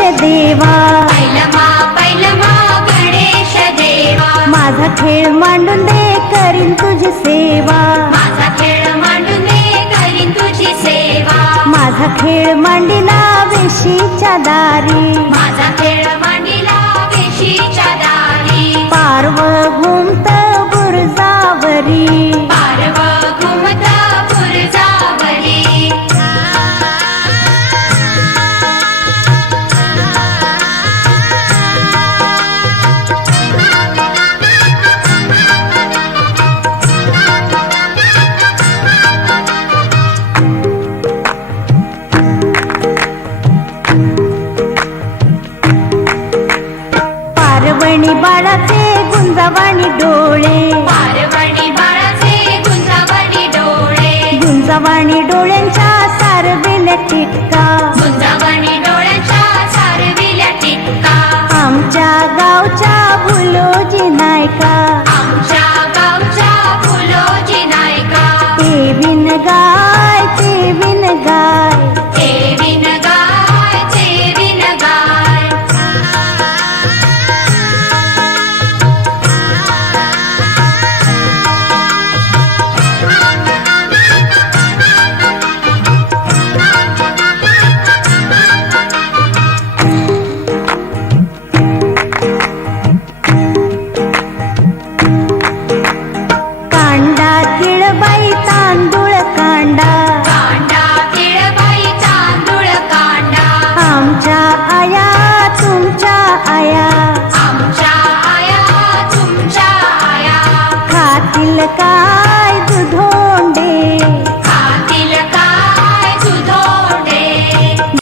देवा, पैलमा गणेश देवा, माझा खेळ मांडून दे करीन तुझी सेवा, माझा खेळ मांडून दे करीन तुझी सेवा, माझा खेळ मांडिला वेशीच्या दारी, माझा खेळ मांडिला वेशीच्या दारी, पारव घुमत बुरजावरी, पारव घुमत बुरजावरी, पारवणी बाळाचे गुंजावाणी डोळे, पारवणी बाळाचे गुंजावणी डोळे, गुंजावाणी डोळ्यांच्या सारविल्या टिटका, गुंजावणी डोळ्याच्या सारविल्या टिपका, आमच्या गावच्या भुलोजी नायका, आमच्या गावच्या फुलोजी नायका, ते विन गाय, ते विन गाय, ते विण गाय, ते विण गाय, कांडा तिळबाई तांदूळ कांडा, कांडा तिळबाई तांदूळ कांडा, आमच्या आया तुमच्या आया, आमच्या आया तुमच्या आया, खातील का